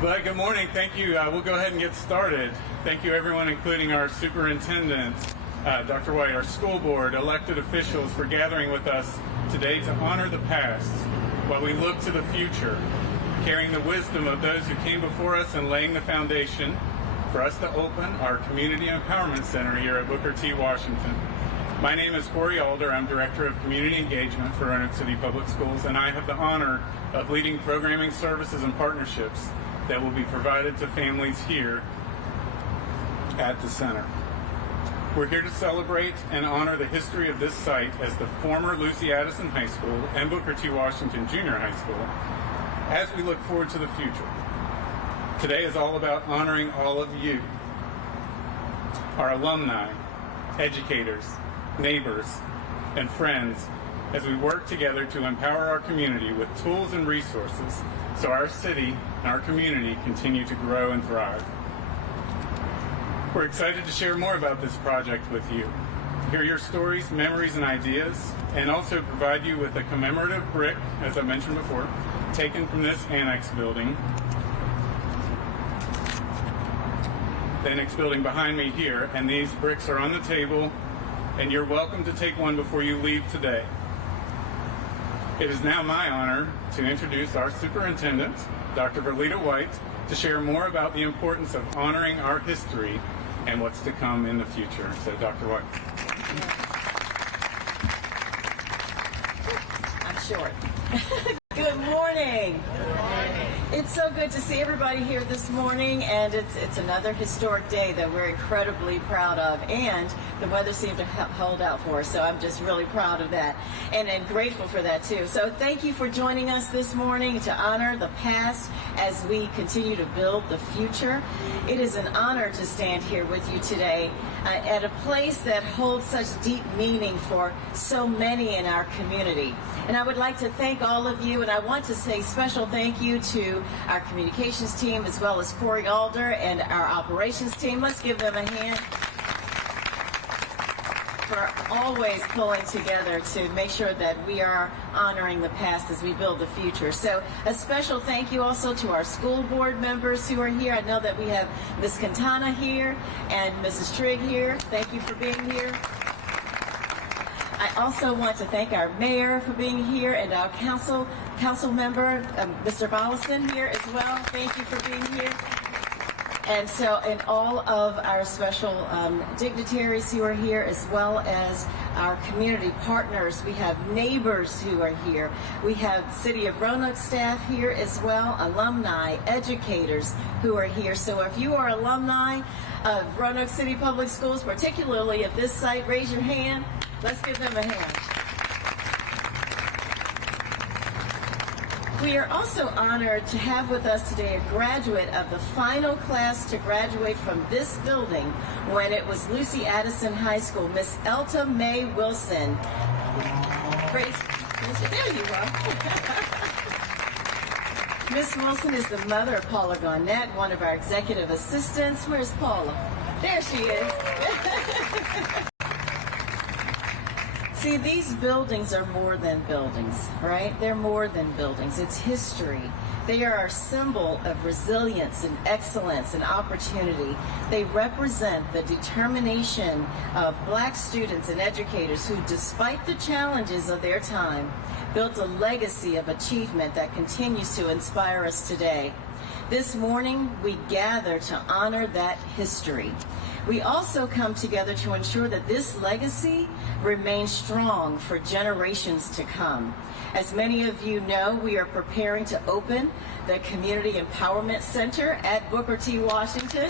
But good morning. Thank you. We'll go ahead and get started. Thank you, everyone, including our superintendent, Dr. White, our school board, elected officials for gathering with us today to honor the past while we look to the future, carrying the wisdom of those who came before us and laying the foundation for us to open our Community Empowerment Center here at Booker T. Washington. My name is Corey Alder. I'm Director of Community Engagement for Roanoke City Public Schools, and I have the honor of leading programming services and partnerships that will be provided to families here at the center. We're here to celebrate and honor the history of this site as the former Lucy Addison High School and Booker T. Washington Junior High School as we look forward to the future. Today is all about honoring all of you, our alumni, educators, neighbors, and friends, as we work together to empower our community with tools and resources so our city and our community continue to grow and thrive. We're excited to share more about this project with you, hear your stories, memories, and ideas, and also provide you with a commemorative brick, as I mentioned before, taken from this annex building. The annex building behind me here, and these bricks are on the table, and you're welcome to take one before you leave today. It is now my honor to introduce our superintendent, Dr. Verlita White, to share more about the importance of honoring our history and what's to come in the future. So, Dr. White. I'm short. Good morning. It's so good to see everybody here this morning, and it's another historic day that we're incredibly proud of, and the weather seemed to hold out for us, so I'm just really proud of that and grateful for that too. So thank you for joining us this morning to honor the past as we continue to build the future. It is an honor to stand here with you today at a place that holds such deep meaning for so many in our community. And I would like to thank all of you, and I want to say special thank you to our communications team as well as Corey Alder and our operations team. Let's give them a hand for always pulling together to make sure that we are honoring the past as we build the future. So a special thank you also to our school board members who are here. I know that we have Ms. Quintana here and Mrs. Trigg here. Thank you for being here. I also want to thank our mayor for being here and our council member, Mr. Bollison, here as well. Thank you for being here. And all of our special dignitaries who are here, as well as our community partners. We have neighbors who are here. We have City of Roanoke staff here as well, alumni, educators who are here. So if you are alumni of Roanoke City Public Schools, particularly at this site, raise your hand. Let's give them a hand. We are also honored to have with us today a graduate of the final class to graduate from this building when it was Lucy Addison High School, Miss Elta Mae Wilson. There you are. Miss Wilson is the mother of Paula Garnett, one of our executive assistants. Where's Paula? There she is. See, these buildings are more than buildings, right? They're more than buildings. It's history. They are a symbol of resilience and excellence and opportunity. They represent the determination of Black students and educators who, despite the challenges of their time, built a legacy of achievement that continues to inspire us today. This morning, we gather to honor that history. We also come together to ensure that this legacy remains strong for generations to come. As many of you know, we are preparing to open the Community Empowerment Center at Booker T. Washington,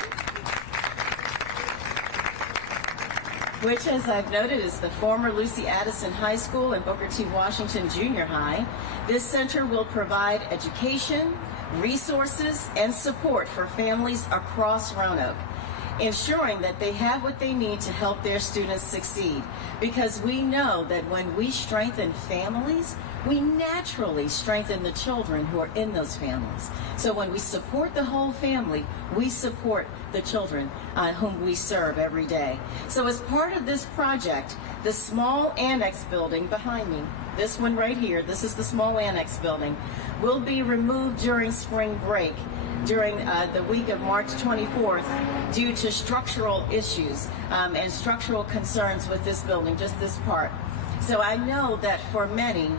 which, as I've noted, is the former Lucy Addison High School and Booker T. Washington Junior High. This center will provide education, resources, and support for families across Roanoke, ensuring that they have what they need to help their students succeed. Because we know that when we strengthen families, we naturally strengthen the children who are in those families. So when we support the whole family, we support the children whom we serve every day. So as part of this project, the small annex building behind me, this one right here, this is the small annex building, will be removed during spring break. during the week of March 24th due to structural issues and structural concerns with this building, just this part. So I know that for many,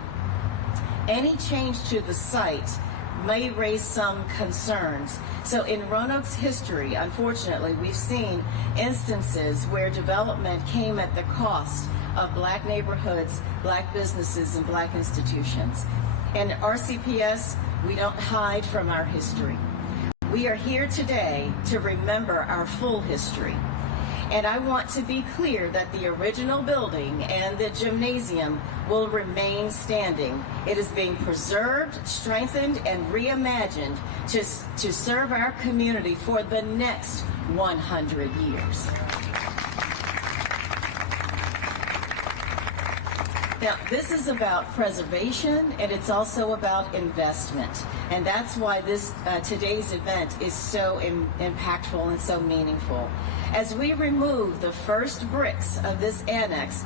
any change to the site may raise some concerns. So in Roanoke's history, unfortunately, we've seen instances where development came at the cost of Black neighborhoods, Black businesses, and Black institutions. And RCPS, we don't hide from our history. We are here today to remember our full history. And I want to be clear that the original building and the gymnasium will remain standing. It is being preserved, strengthened, and reimagined to serve our community for the next 100 years. Now, this is about preservation, and it's also about investment. And that's why this today's event is so impactful and so meaningful. As we remove the first bricks of this annex,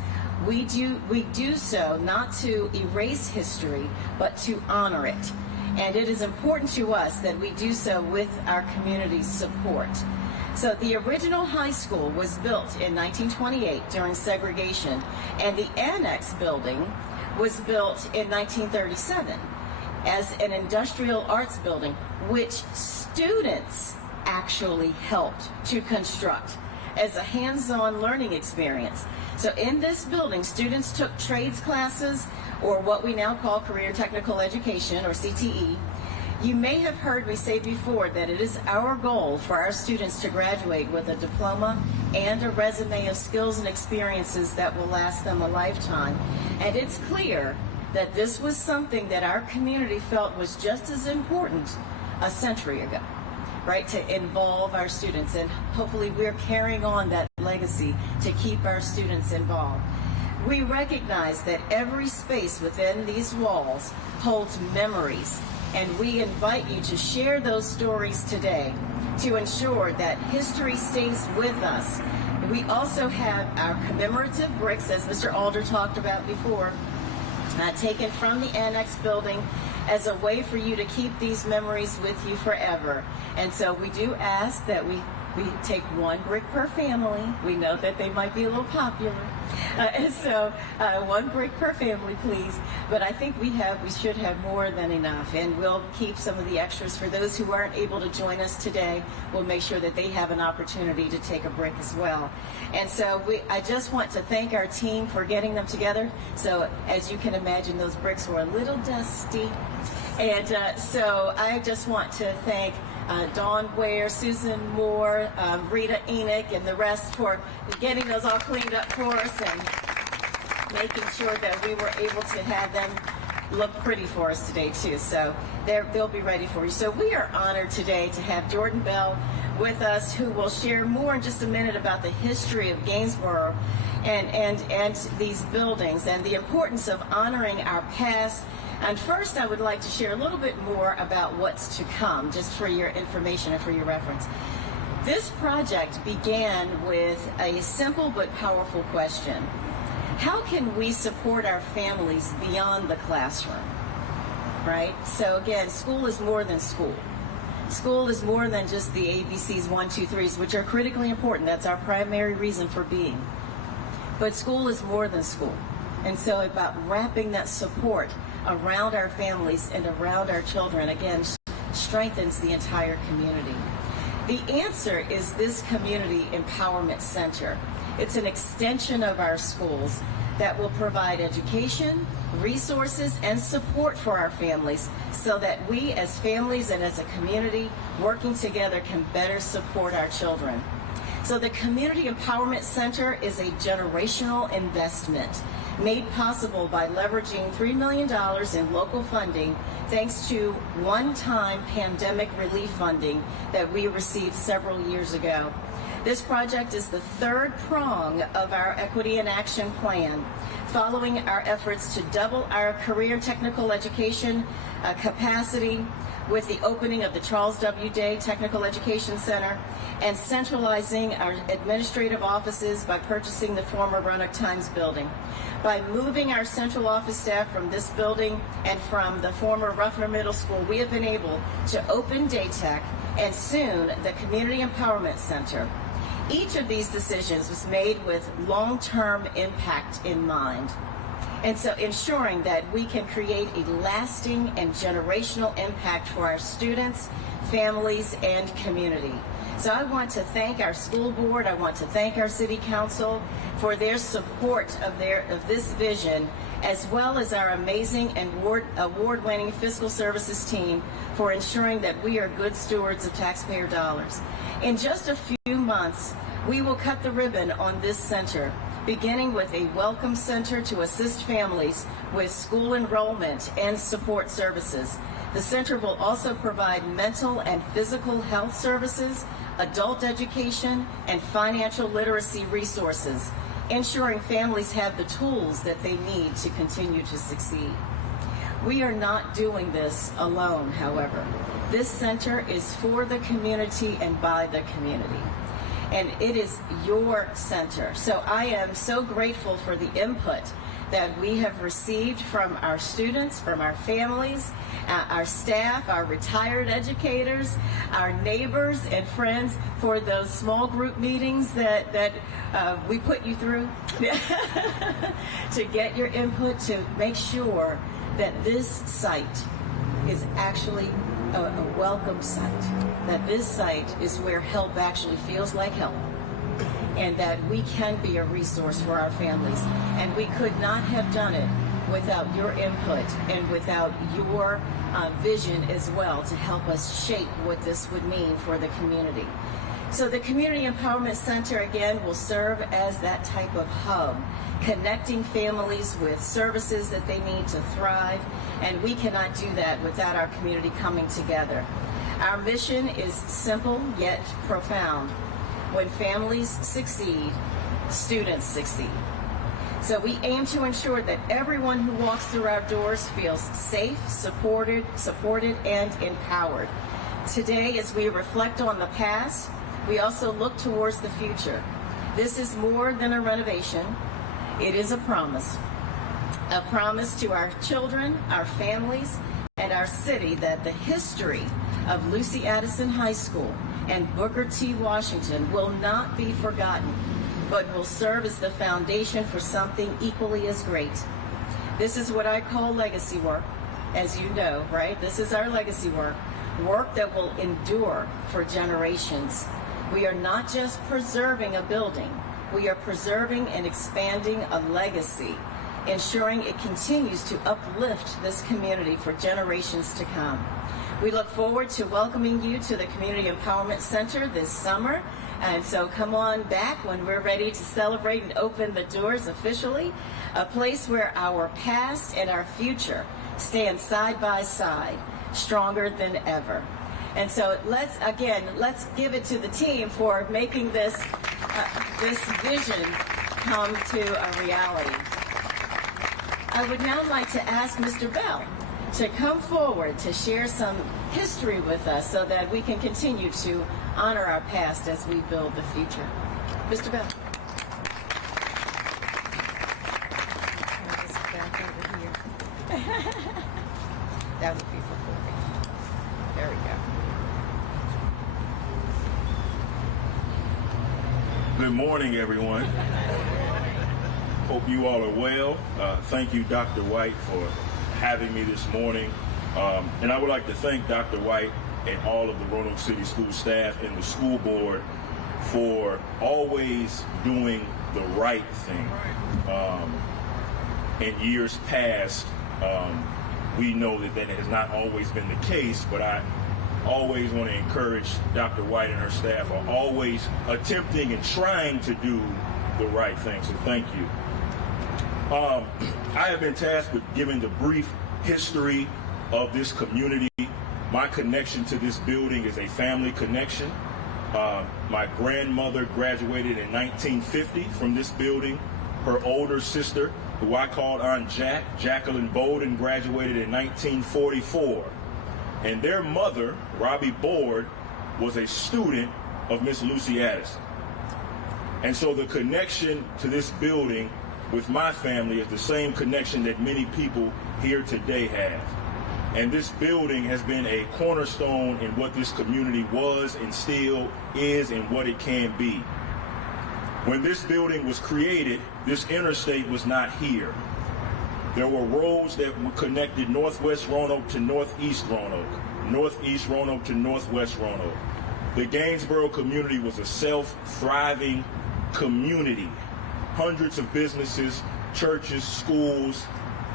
we do so not to erase history, but to honor it. And it is important to us that we do so with our community's support. So the original high school was built in 1928 during segregation, and the annex building was built in 1937 as an industrial arts building, which students actually helped to construct as a hands-on learning experience. So in this building, students took trades classes, or what we now call career technical education, or CTE. You may have heard me say before that it is our goal for our students to graduate with a diploma and a resume of skills and experiences that will last them a lifetime. And it's clear that this was something that our community felt was just as important a century ago, right? To involve our students, and hopefully we're carrying on that legacy to keep our students involved. We recognize that every space within these walls holds memories, and we invite you to share those stories today to ensure that history stays with us. We also have our commemorative bricks, as Mr. Alder talked about before, taken from the annex building as a way for you to keep these memories with you forever. And so we do ask that we take one brick per family. We know that they might be a little popular. And so one brick per family, please. But I think we should have more than enough. And we'll keep some of the extras for those who aren't able to join us today. We'll make sure that they have an opportunity to take a brick as well. And so I just want to thank our team for getting them together. So as you can imagine, those bricks were a little dusty. And so I just want to thank Dawn Ware, Susan Moore, Rita Enoch, and the rest for getting those all cleaned up for us and making sure that we were able to have them look pretty for us today too. So they'll be ready for you. So we are honored today to have Jordan Bell with us, who will share more in just a minute about the history of Gainsborough and these buildings and the importance of honoring our past. And first, I would like to share a little bit more about what's to come, just for your information and for your reference. This project began with a simple but powerful question. How can we support our families beyond the classroom, right? So again, school is more than school. School is more than just the ABCs, 1, 2, 3s, which are critically important. That's our primary reason for being. But school is more than school. And so about wrapping that support around our families and around our children, again, strengthens the entire community. The answer is this Community Empowerment Center. It's an extension of our schools that will provide education, resources, and support for our families so that we as families and as a community working together can better support our children. So the Community Empowerment Center is a generational investment made possible by leveraging $3 million in local funding thanks to one-time pandemic relief funding that we received several years ago. This project is the third prong of our Equity in Action plan, following our efforts to double our career technical education capacity with the opening of the Charles W. Day Technical Education Center and centralizing our administrative offices by purchasing the former Roanoke Times building. By moving our central office staff from this building and from the former Ruffner Middle School, we have been able to open Day Tech and soon the Community Empowerment Center. Each of these decisions was made with long-term impact in mind. And so ensuring that we can create a lasting and generational impact for our students, families, and community. So I want to thank our school board, I want to thank our city council for their support of this vision, as well as our amazing and award-winning fiscal services team for ensuring that we are good stewards of taxpayer dollars. In just a few months, we will cut the ribbon on this center, beginning with a welcome center to assist families with school enrollment and support services. The center will also provide mental and physical health services, adult education, and financial literacy resources, ensuring families have the tools that they need to continue to succeed. We are not doing this alone, however. This center is for the community and by the community. And it is your center. So I am so grateful for the input that we have received from our students, from our families, our staff, our retired educators, our neighbors and friends for those small group meetings that we put you through to get your input to make sure that this site is actually a welcome site, that this site is where help actually feels like help, and that we can be a resource for our families. And we could not have done it without your input and without your vision as well to help us shape what this would mean for the community. So the Community Empowerment Center, again, will serve as that type of hub, connecting families with services that they need to thrive, and we cannot do that without our community coming together. Our mission is simple yet profound. When families succeed, students succeed. So we aim to ensure that everyone who walks through our doors feels safe, supported, and empowered. Today, as we reflect on the past, we also look towards the future. This is more than a renovation. It is a promise to our children, our families, and our city that the history of Lucy Addison High School and Booker T. Washington will not be forgotten, but will serve as the foundation for something equally as great. This is what I call legacy work, as you know, right? This is our legacy work, work that will endure for generations. We are not just preserving a building, we are preserving and expanding a legacy, ensuring it continues to uplift this community for generations to come. We look forward to welcoming you to the Community Empowerment Center this summer. And so come on back when we're ready to celebrate and open the doors officially, a place where our past and our future stand side by side, stronger than ever. And so let's give it to the team for making this vision come to a reality. I would now like to ask Mr. Bell to come forward to share some history with us so that we can continue to honor our past as we build the future. Mr. Bell. That would be for Courtney. There we go. Good morning, everyone. Hope you all are well. Thank you, Dr. White, for having me this morning. And I would like to thank Dr. White and all of the Roanoke City School staff and the school board for always doing the right thing. In years past, we know that has not always been the case, but I always want to encourage Dr. White and her staff are always attempting and trying to do the right thing. So thank you. I have been tasked with giving the brief history of this community. My connection to this building is a family connection. My grandmother graduated in 1950 from this building. Her older sister, who I called Aunt Jack, Jacqueline Bowden, graduated in 1944. And their mother, Robbie Board, was a student of Miss Lucy Addison. And so the connection to this building with my family is the same connection that many people here today have. And this building has been a cornerstone in what this community was and still is and what it can be. When this building was created, this interstate was not here. There were roads that connected Northwest Roanoke to Northeast Roanoke, Northeast Roanoke to Northwest Roanoke. The Gainesboro community was a self-thriving community. Hundreds of businesses, churches, schools,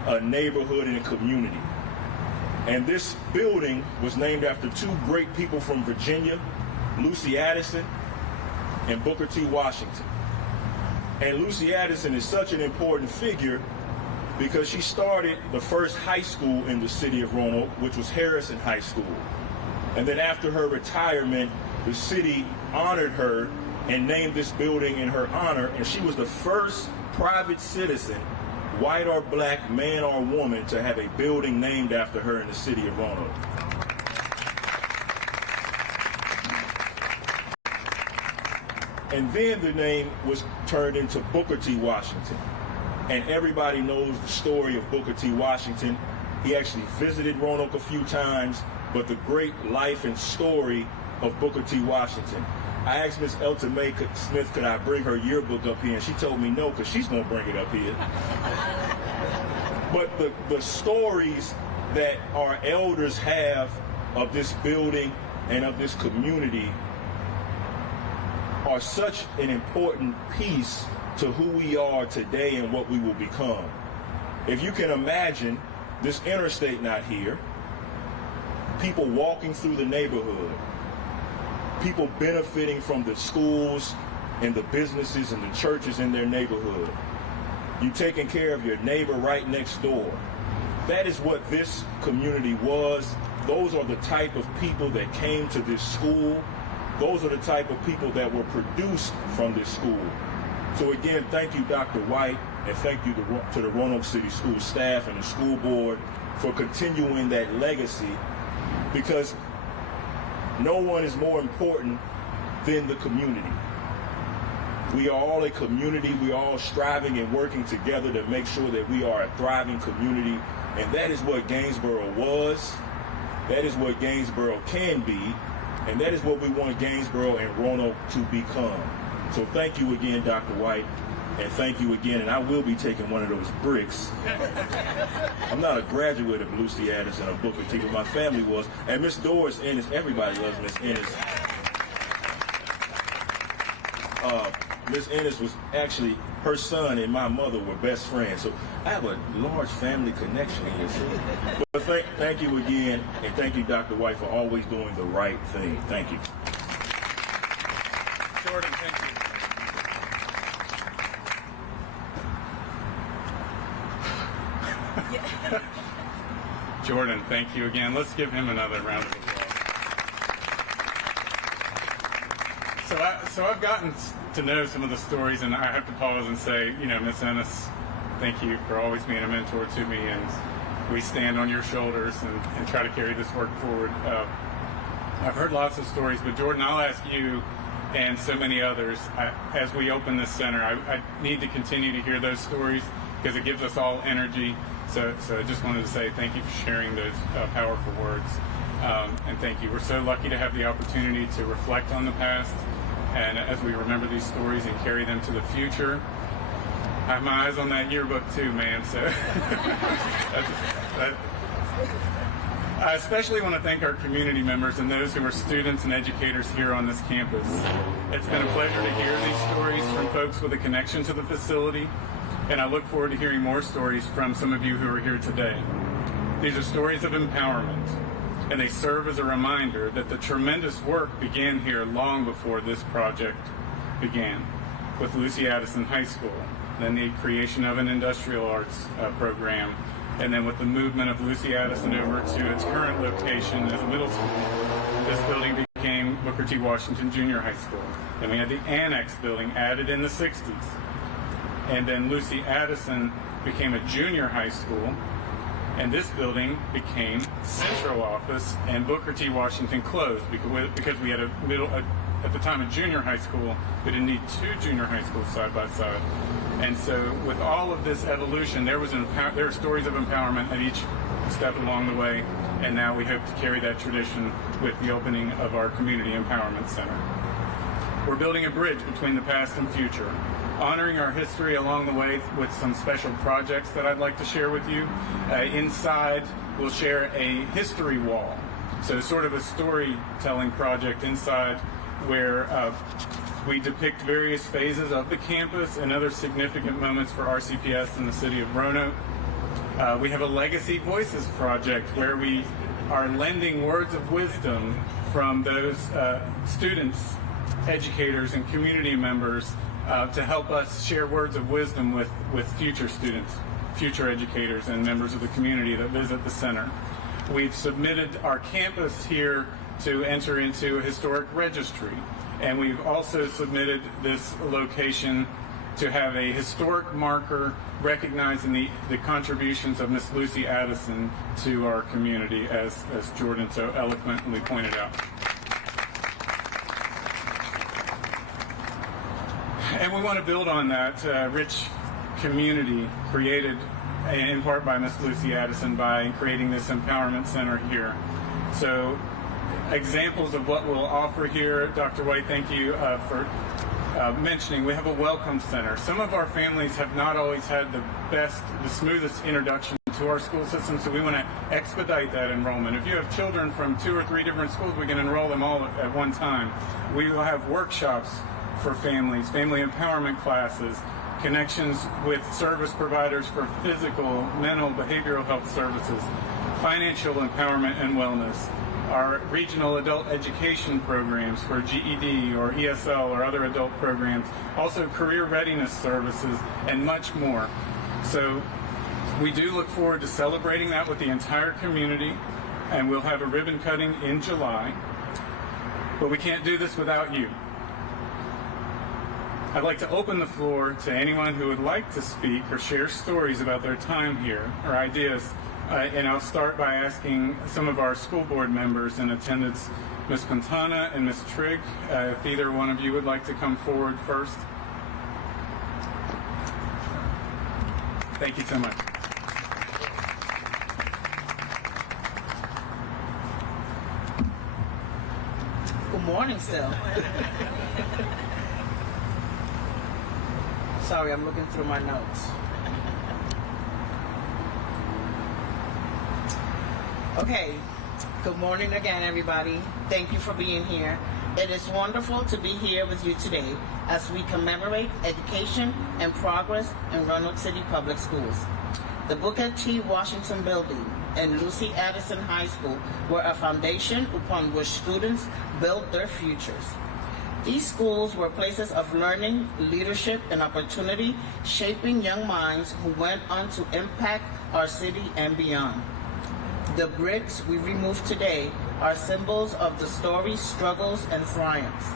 a neighborhood, and a community. And this building was named after two great people from Virginia, Lucy Addison and Booker T. Washington. And Lucy Addison is such an important figure because she started the first high school in the city of Roanoke, which was Harrison High School. And then after her retirement, the city honored her and named this building in her honor, and she was the first private citizen, white or black, man or woman, to have a building named after her in the city of Roanoke. And then the name was turned into Booker T. Washington. And everybody knows the story of Booker T. Washington. He actually visited Roanoke a few times, but the great life and story of Booker T. Washington. I asked Miss Elta Mae Smith, could I bring her yearbook up here? And she told me no, because she's going to bring it up here. But the stories that our elders have of this building and of this community are such an important piece to who we are today and what we will become. If you can imagine this interstate not here, people walking through the neighborhood, people benefiting from the schools and the businesses and the churches in their neighborhood, you taking care of your neighbor right next door. That is what this community was. Those are the type of people that came to this school. Those are the type of people that were produced from this school. So again, thank you, Dr. White, and thank you to the Roanoke City School staff and the school board for continuing that legacy, because no one is more important than the community. We are all a community. We are all striving and working together to make sure that we are a thriving community, and that is what Gainesboro was. That is what Gainesboro can be, and that is what we want Gainesboro and Roanoke to become. So thank you again, Dr. White, and thank you again, and I will be taking one of those bricks. I'm not a graduate of Lucy Addison or Booker T, but my family was, and Miss Doris Ennis, everybody loves Miss Ennis. Miss Ennis was actually, her son and my mother were best friends, so I have a large family connection here. So. But thank you again, and thank you, Dr. White, for always doing the right thing. Thank you. Jordan, thank you. Jordan, thank you again. Let's give him another round of applause. So I've gotten to know some of the stories, and I have to pause and say, Miss Ennis, thank you for always being a mentor to me, and we stand on your shoulders and try to carry this work forward. I've heard lots of stories, but Jordan, I'll ask you and so many others, as we open this center, I need to continue to hear those stories because it gives us all energy. So I just wanted to say thank you for sharing those powerful words. And thank you. We're so lucky to have the opportunity to reflect on the past, and as we remember these stories and carry them to the future. I have my eyes on that yearbook too, man. So I especially want to thank our community members and those who are students and educators here on this campus. It's been a pleasure to hear these stories from folks with a connection to the facility, and I look forward to hearing more stories from some of you who are here today. These are stories of empowerment, and they serve as a reminder that the tremendous work began here long before this project began, with Lucy Addison High School, then the creation of an industrial arts program, and then with the movement of Lucy Addison over to its current location as a middle school. This building became Booker T. Washington Junior High School. Then we had the annex building added in the 60s. And then Lucy Addison became a junior high school, and this building became central office, and Booker T. Washington closed because we had at the time a junior high school. We didn't need two junior high schools side by side. And so with all of this evolution, there were stories of empowerment at each step along the way. and now we hope to carry that tradition with the opening of our Community Empowerment Center. We're building a bridge between the past and future, honoring our history along the way with some special projects that I'd like to share with you. Inside, we'll share a history wall, so sort of a storytelling project inside where we depict various phases of the campus and other significant moments for RCPS in the city of Roanoke. We have a Legacy Voices project where we are lending words of wisdom from those students, educators, and community members to help us share words of wisdom with future students, future educators, and members of the community that visit the center. We've submitted our campus here to enter into a historic registry, and we've also submitted this location to have a historic marker recognizing the contributions of Miss Lucy Addison to our community, as Jordan so eloquently pointed out. And we want to build on that rich community created in part by Miss Lucy Addison by creating this empowerment center here. So examples of what we'll offer here, Dr. White, thank you for mentioning. We have a welcome center. Some of our families have not always had the smoothest introduction to our school system, so we want to expedite that enrollment. If you have children from 2 or 3 different schools, we can enroll them all at one time. We will have workshops for families, family empowerment classes, connections with service providers for physical, mental, behavioral health services, financial empowerment and wellness, our regional adult education programs for GED or ESL or other adult programs, also career readiness services, and much more. So we do look forward to celebrating that with the entire community, and we'll have a ribbon cutting in July. But we can't do this without you. I'd like to open the floor to anyone who would like to speak or share stories about their time here or ideas. And I'll start by asking some of our school board members in attendance, Ms. Quintana and Ms. Trigg, if either one of you would like to come forward first. Thank you so much. Good morning still. Sorry, I'm looking through my notes. Okay, good morning again, everybody. Thank you for being here. It is wonderful to be here with you today as we commemorate education and progress in Roanoke City Public Schools. The Booker T. Washington Building and Lucy Addison High School were a foundation upon which students built their futures. These schools were places of learning, leadership, and opportunity, shaping young minds who went on to impact our city and beyond. The bricks we remove today are symbols of the stories, struggles, and triumphs.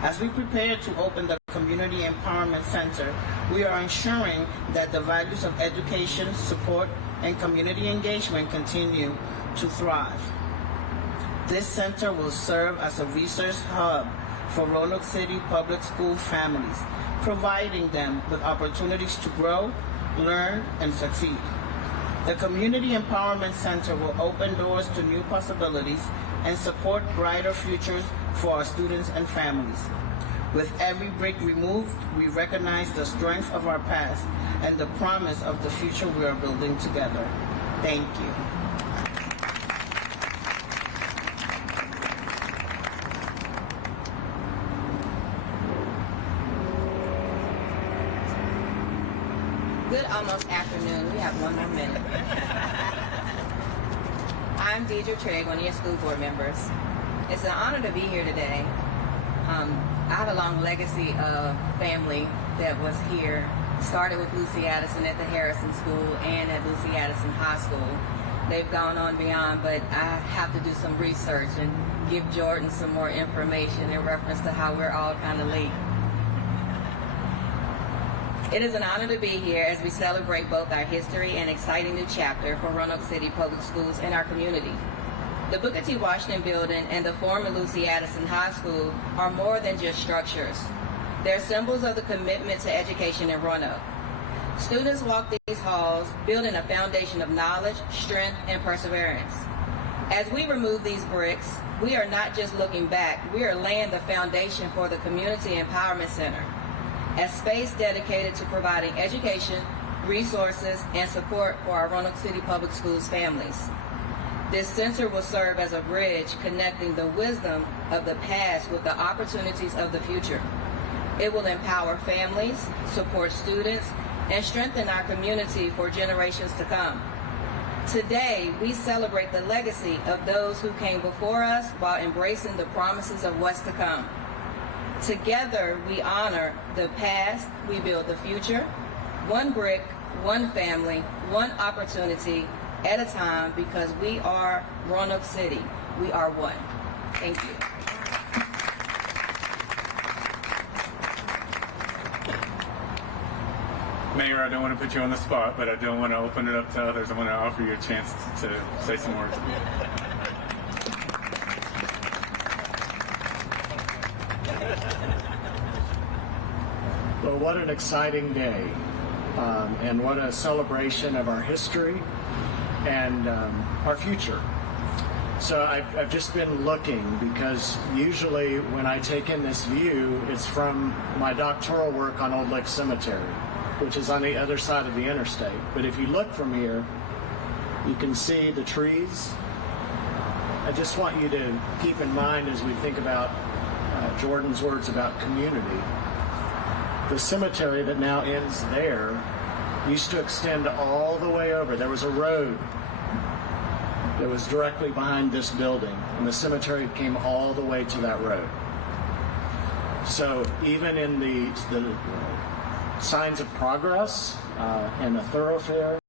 As we prepare to open the Community Empowerment Center, we are ensuring that the values of education, support, and community engagement continue to thrive. This center will serve as a resource hub for Roanoke City public school families, providing them with opportunities to grow, learn, and succeed. The Community Empowerment Center will open doors to new possibilities and support brighter futures for our students and families. With every brick removed, we recognize the strength of our past and the promise of the future we are building together. Thank you. Good almost afternoon. We have 1 more minute. I'm Deidre Trigg, one of your school board members. It's an honor to be here today. I have a long legacy of family that was here. Started with Lucy Addison at the Harrison School and at Lucy Addison High School. They've gone on beyond, but I have to do some research and give Jordan some more information in reference to how we're all kind of linked. It is an honor to be here as we celebrate both our history and exciting new chapter for Roanoke City Public Schools and our community. The Booker T. Washington Building and the former Lucy Addison High School are more than just structures. They're symbols of the commitment to education in Roanoke. Students walk these halls building a foundation of knowledge, strength, and perseverance. As we remove these bricks, we are not just looking back, we are laying the foundation for the Community Empowerment Center, a space dedicated to providing education, resources, and support for our Roanoke City Public Schools families. This center will serve as a bridge connecting the wisdom of the past with the opportunities of the future. It will empower families, support students, and strengthen our community for generations to come. Today, we celebrate the legacy of those who came before us while embracing the promises of what's to come. Together, we honor the past, we build the future, one brick, one family, one opportunity at a time, because we are Roanoke City. We are one. Thank you. Mayor, I don't want to put you on the spot, but I don't want to open it up to others. I want to offer you a chance to say some words. Well, what an exciting day, and what a celebration of our history and our future. So I've just been looking, because usually when I take in this view, it's from my doctoral work on Old Lake Cemetery, which is on the other side of the interstate. But if you look from here, you can see the trees. I just want you to keep in mind, as we think about Jordan's words about community, the cemetery that now ends there used to extend all the way over. There was a road that was directly behind this building, and the cemetery came all the way to that road. So even in the signs of progress and a thoroughfare,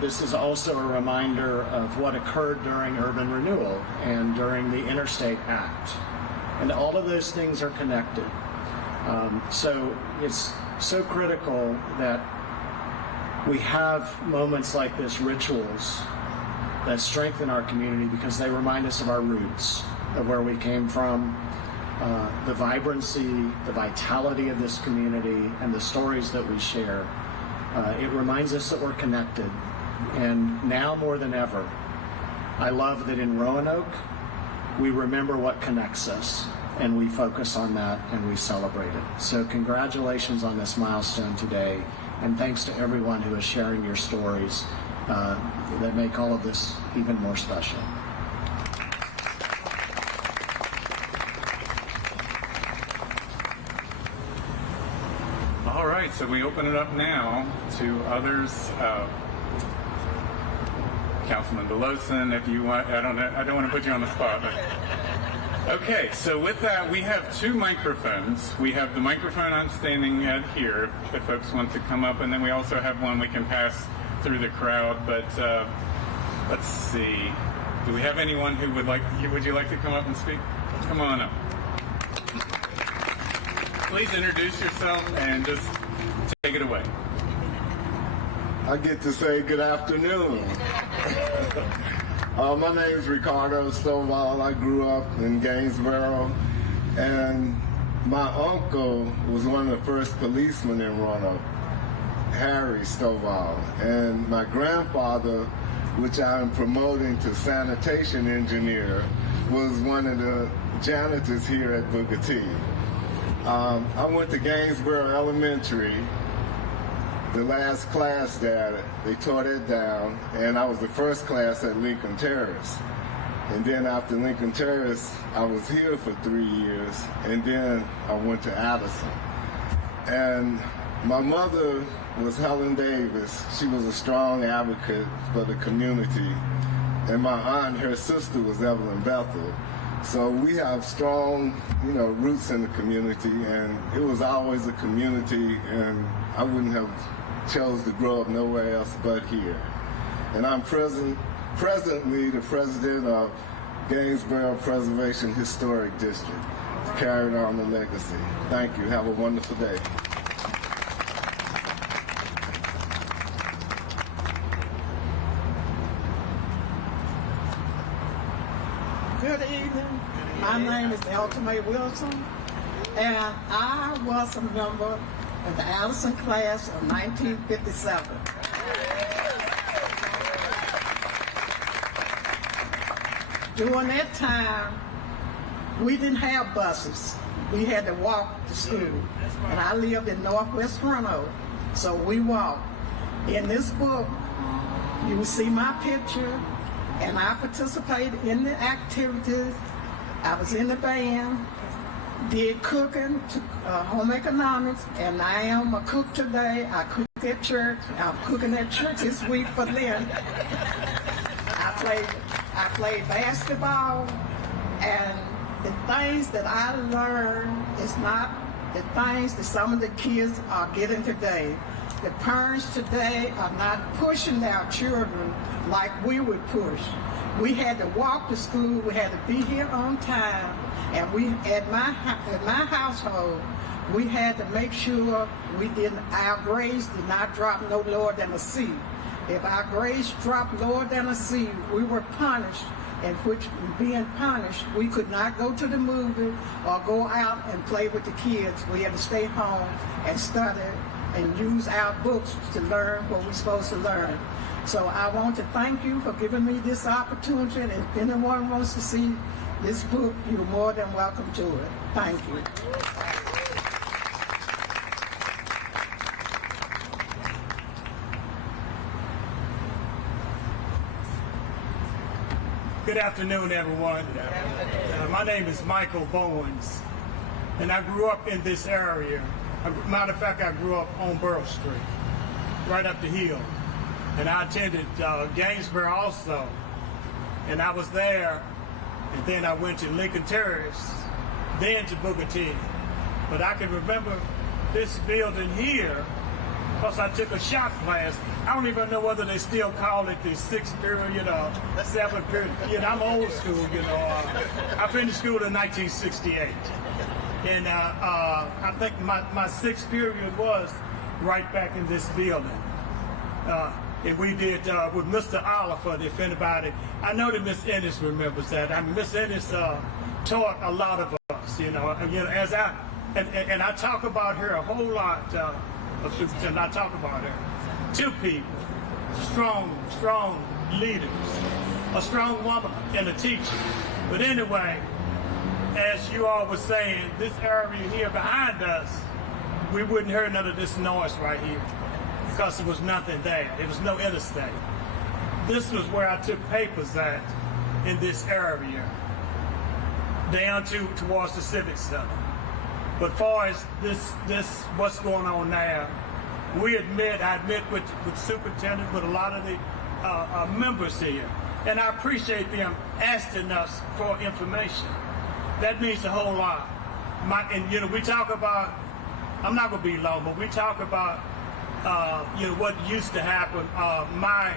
this is also a reminder of what occurred during urban renewal and during the Interstate Act. And all of those things are connected. So it's so critical that we have moments like this, rituals that strengthen our community, because they remind us of our roots, of where we came from, the vibrancy, the vitality of this community, and the stories that we share. It reminds us that we're connected. And now more than ever, I love that in Roanoke, we remember what connects us, and we focus on that, and we celebrate it. So congratulations on this milestone today, and thanks to everyone who is sharing your stories that make all of this even more special. All right, so we open it up now to others. Councilman Delosen, if you want, I don't want to put you on the spot. But. Okay, so with that, we have two microphones. We have the microphone I'm standing at here, if folks want to come up, and then we also have one we can pass through the crowd. But let's see, do we have anyone who would you like to come up and speak? Come on up. Please introduce yourself and just take it away. I get to say good afternoon. My name is Ricardo Stovall. I grew up in Gainesboro, and my uncle was one of the first policemen in Roanoke, Harry Stovall. And my grandfather, which I'm promoting to sanitation engineer, was one of the janitors here at Booker T. I went to Gainesboro Elementary. The last class there, they tore that down, and I was the first class at Lincoln Terrace. And then after Lincoln Terrace, I was here for 3 years, and then I went to Addison. And my mother was Helen Davis. She was a strong advocate for the community. And my aunt, her sister, was Evelyn Bethel. So we have strong, roots in the community, and it was always a community, and I wouldn't have chose to grow up nowhere else but here. And I'm presently the president of Gainesboro Preservation Historic District, carrying on the legacy. Thank you. Have a wonderful day. Good evening. My name is Elton May Wilson, and I was a member of the Addison class of 1957. during that time, we didn't have buses. We had to walk to school. And I lived in Northwest Roanoke, so we walked. In this book, you will see my picture, and I participated in the activities. I was in the band, did cooking, home economics, and I am a cook today. I cook at church. I'm cooking at church this week for Lynn. I played basketball, and the things that I learned is not the things that some of the kids are getting today. The parents today are not pushing their children like we would push. We had to walk to school. We had to be here on time. And we, at my household, we had to make sure our grades did not drop no lower than a C. If our grades dropped lower than a C, we were punished. In which, being punished, we could not go to the movie or go out and play with the kids. We had to stay home and study and use our books to learn what we're supposed to learn. So I want to thank you for giving me this opportunity, and if anyone wants to see this book, you're more than welcome to it. Thank you. Good afternoon, everyone. My name is Michael Bowens, and I grew up in this area. Matter of fact, I grew up on Burrow Street, right up the hill. And I attended Gainesboro also, and I was there, and then I went to Lincoln Terrace, then to Booker T. But I can remember this building here, because I took a shop class. I don't even know whether they still call it the 6th period or 7th period. You know, I'm old school, you know. I finished school in 1968. And I think my 6th period was right back in this building. And we did with Mr. Oliver, if anybody, I know that Miss Ennis remembers that. I mean, Miss Ennis taught a lot of us, you know, as and I talk about her a whole lot, of superintendent. I talk about her. 2 people, strong leaders, a strong woman and a teacher. But anyway, as you all were saying, this area here behind us, we wouldn't hear none of this noise right here because there was nothing there. There was no interstate. This was where I took papers at in this area, down towards the Civic Center. But far as this what's going on now, I admit with superintendent, with a lot of the members here, and I appreciate them asking us for information. That means a whole lot. And you know, we talk about, I'm not gonna be long, but we talk about you know, what used to happen. My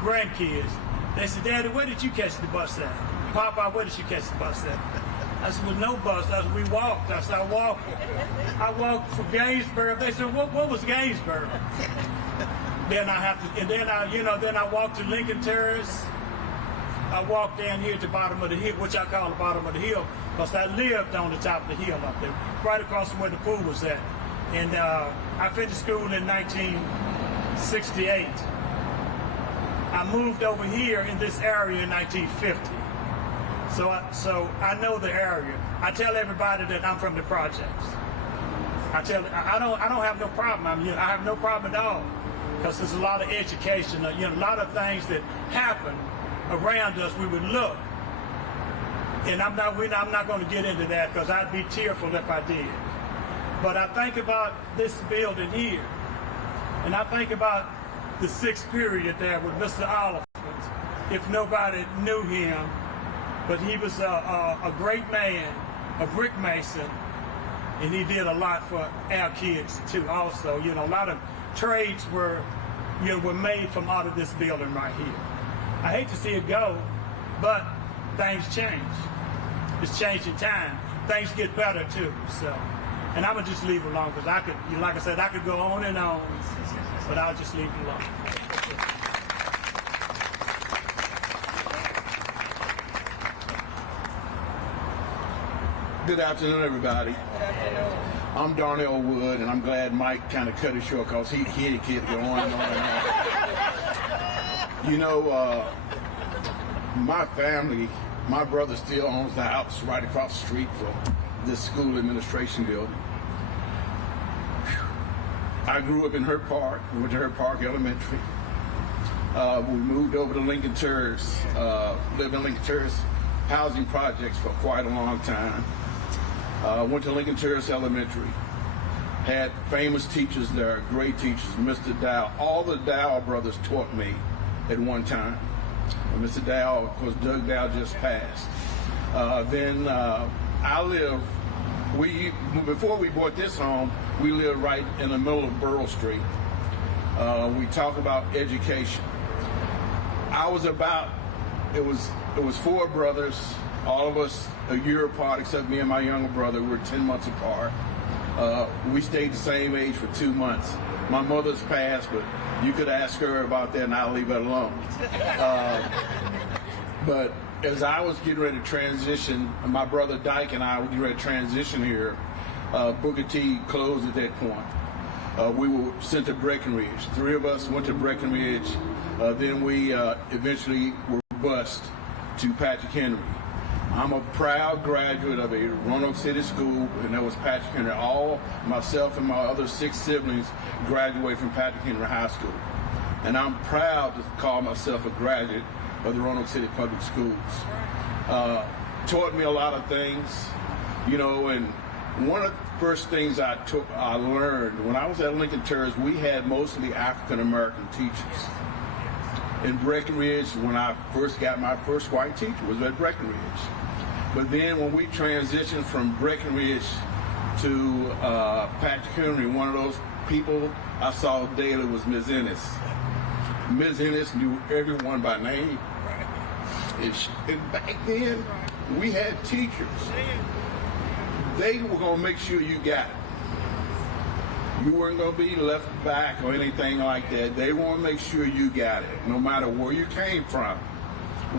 grandkids, they said, "Daddy, where did you catch the bus at? Papa, where did you catch the bus at?" I said, "With no bus." We walked. I said, I walked from Gainesboro. They said, what was Gainesboro? Then I walked to Lincoln Terrace. I walked down here to the bottom of the hill, which I call the bottom of the hill, because I lived on the top of the hill up there, right across from where the pool was at. And I finished school in 1968. I moved over here in this area in 1950. So I know the area. I tell everybody that I'm from the projects. I don't have no problem. I have no problem at all, because there's a lot of education. A lot of things that happen around us. We would look, and I'm not going to get into that because I'd be tearful if I did. But I think about this building here, and I think about the 6th period there with Mr. Oliver. If nobody knew him. But he was a great man, a brick mason, and he did a lot for our kids too. Also, a lot of trades were made from out of this building right here. I hate to see it go, but things change. It's changing time. Things get better too. So, and I'm gonna just leave it alone because I could go on and on, but I'll just leave it alone. Good afternoon, everybody. Good afternoon. I'm Darnell Wood, and I'm glad Mike kind of cut it short because he had to keep going on and on. My family My brother still owns the house right across the street from this school administration building. I grew up in Hurt Park, went to Hurt Park Elementary. We moved over to Lincoln Terrace, lived in Lincoln Terrace housing projects for quite a long time. Went to Lincoln Terrace Elementary. Had famous teachers there, great teachers, Mr. Dow. All the Dow brothers taught me at one time. Mr. Dow, of course, Doug Dow just passed. Then I lived, before we bought this home, we lived right in the middle of Burl Street. We talk about education. It was 4 brothers, all of us a year apart, except me and my younger brother. We're 10 months apart. We stayed the same age for 2 months. My mother's passed, but you could ask her about that and I'll leave it alone. But as I was getting ready to transition, my brother Dyke and I were getting ready to transition here, Booker T closed at that point. We were sent to Breckenridge. 3 of us went to Breckenridge. Then we eventually were bused to Patrick Henry. I'm a proud graduate of a Roanoke City school, and that was Patrick Henry. All myself and my other 6 siblings graduated from Patrick Henry High School. And I'm proud to call myself a graduate of the Roanoke City Public Schools. Taught me a lot of things, you know, and one of the first things I learned when I was at Lincoln Terrace, we had mostly African American teachers. In Breckenridge, when I first got my first white teacher, was at Breckenridge. But then when we transitioned from Breckenridge to Patrick Henry, one of those people I saw daily was Ms. Ennis. Ms. Ennis knew everyone by name. And back then, we had teachers. They were going to make sure you got it. You weren't going to be left back or anything like that. They want to make sure you got it, no matter where you came from.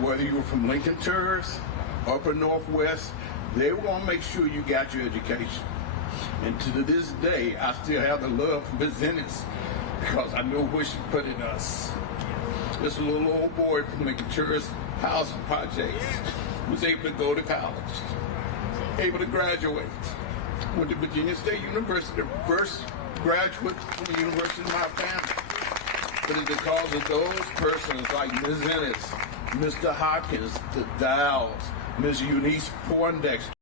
Whether you were from Lincoln Terrace, Upper Northwest, they were going to make sure you got your education. And to this day, I still have the love for Ms. Ennis because I know what she put in us. This little old boy from Lincoln Terrace housing projects was able to go to college, able to graduate. Went to Virginia State University, the first graduate from the university in my family. But it's because of those persons like Ms. Ennis, Mr. Hopkins, the Dowds, Ms. Eunice Poindexter.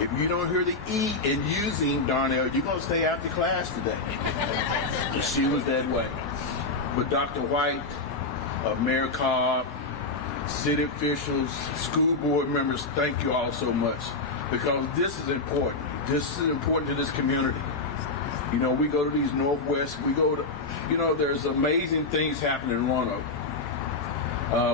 If you don't hear the E in using, Darnell, you're going to stay after class today. She was that way. But Dr. White, Mayor Cobb, city officials, school board members, thank you all so much. Because this is important. This is important to this community. You know, we go to these Northwest, we go to, you know, there's amazing things happening in Roanoke.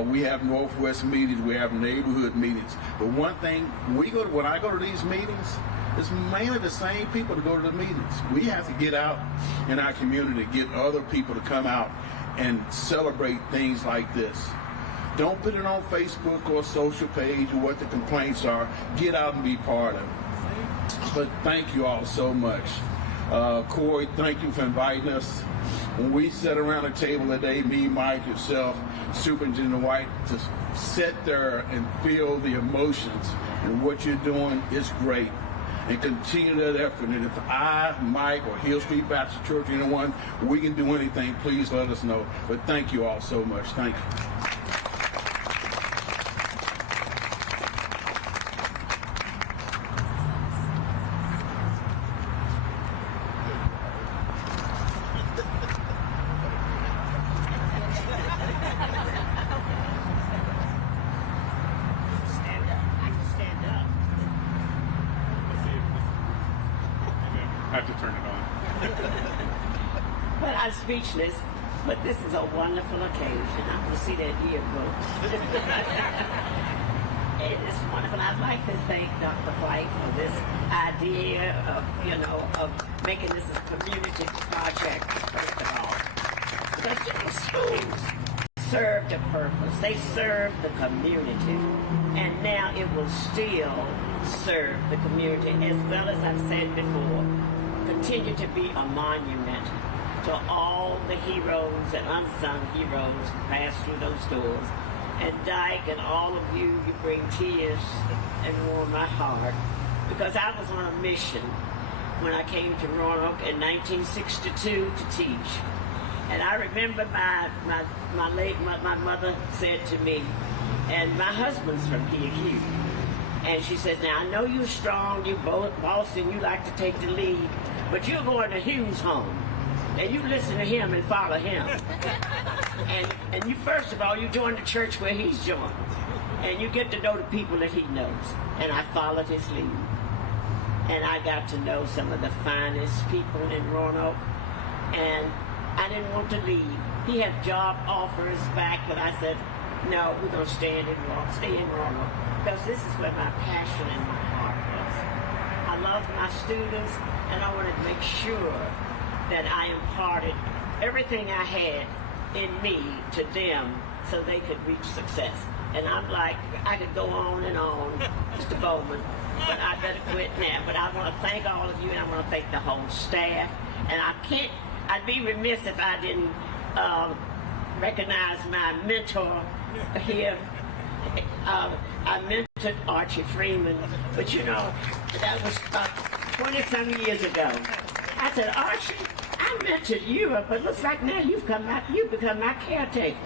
We have Northwest meetings, we have neighborhood meetings. But one thing, when I go to these meetings, it's mainly the same people to go to the meetings. We have to get out in our community, get other people to come out and celebrate things like this. Don't put it on Facebook or social page or what the complaints are. Get out and be part of it. But thank you all so much. Corey, thank you for inviting us. When we sat around the table today, me, Mike, yourself, Superintendent White, to sit there and feel the emotions and what you're doing is great. And continue that effort. And if I, Mike, or Hill Street Baptist Church, anyone, we can do anything, please let us know. But thank you all so much. Thank you. I have to turn it on. But I'm speechless. But this is a wonderful occasion. I can see that yearbook. It is wonderful. I'd like to thank Dr. White for this idea of, of making this a community project, first of all. Because, schools serve the purpose. They serve the community. And now it will still serve the community, as well as I've said before, continue to be a monument to all the heroes and unsung heroes who passed through those doors. And Dyke and all of you, you bring tears and warm my heart, because I was on a mission when I came to Roanoke in 1962 to teach. And I remember my mother said to me, and my husband's from PQ, and she said, now I know you're strong, you're boss, and you like to take the lead, but you're going to Hugh's home, and you listen to him and follow him. and you, first of all, you join the church where he's joined, and you get to know the people that he knows. And I followed his lead, and I got to know some of the finest people in Roanoke, and I didn't want to leave. He had job offers back, but I said, no, we're going to stay in Roanoke, because this is where my passion and my heart was. I loved my students, and I wanted to make sure that I imparted everything I had in me to them so they could reach success. And I'm like, I could go on and on, Mr. Bowman, but I better quit now. But I want to thank all of you, and I want to thank the whole staff. And I'd be remiss if I didn't recognize my mentor here. I mentored Archie Freeman, but you know, that was 20-some years ago. I said, Archie, I mentored you, but looks like now you've become my caretaker.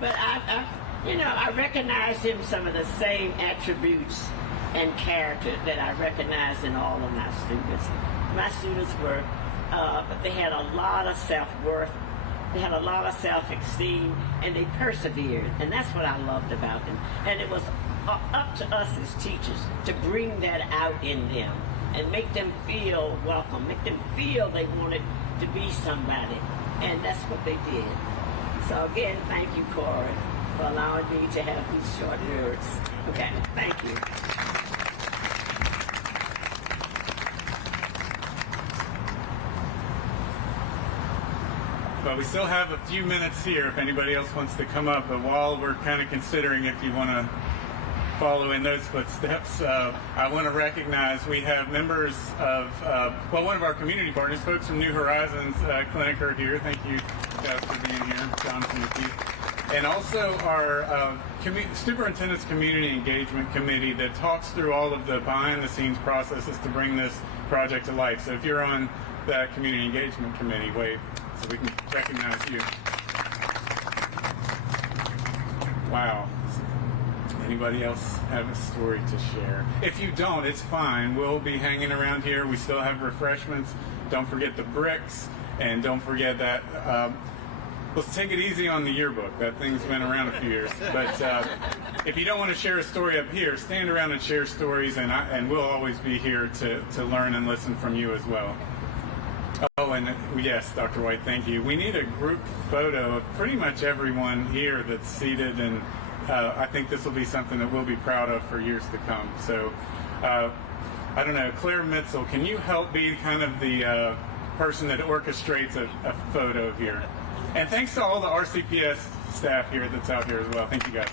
But I recognized him some of the same attributes and character that I recognized in all of my students. My students were, but they had a lot of self-worth. They had a lot of self-esteem, and they persevered, and that's what I loved about them. And it was up to us as teachers to bring that out in them and make them feel welcome, make them feel they wanted to be somebody, and that's what they did. So again, thank you, Corey, for allowing me to have these short words. Okay, thank you. But we still have a few minutes here if anybody else wants to come up. But while we're kind of considering if you want to follow in those footsteps, I want to recognize we have members of, one of our community partners, folks from New Horizons Clinic are here. Thank you guys for being here, Jonathan and Keith. And also our Superintendent's Community Engagement Committee that talks through all of the behind-the-scenes processes to bring this project to life. So if you're on that Community Engagement Committee, wave so we can recognize you. Wow. Anybody else have a story to share? If you don't, it's fine. We'll be hanging around here. We still have refreshments. Don't forget the bricks, and don't forget that. Let's take it easy on the yearbook. That thing's been around a few years. But if you don't want to share a story up here, stand around and share stories, and we'll always be here to learn and listen from you as well. Oh, and yes, Dr. White, thank you. We need a group photo of pretty much everyone here that's seated, and I think this will be something that we'll be proud of for years to come. So, I don't know, Claire Mitzel, can you help be kind of the person that orchestrates a photo here? And thanks to all the RCPS staff here that's out here as well. Thank you, guys.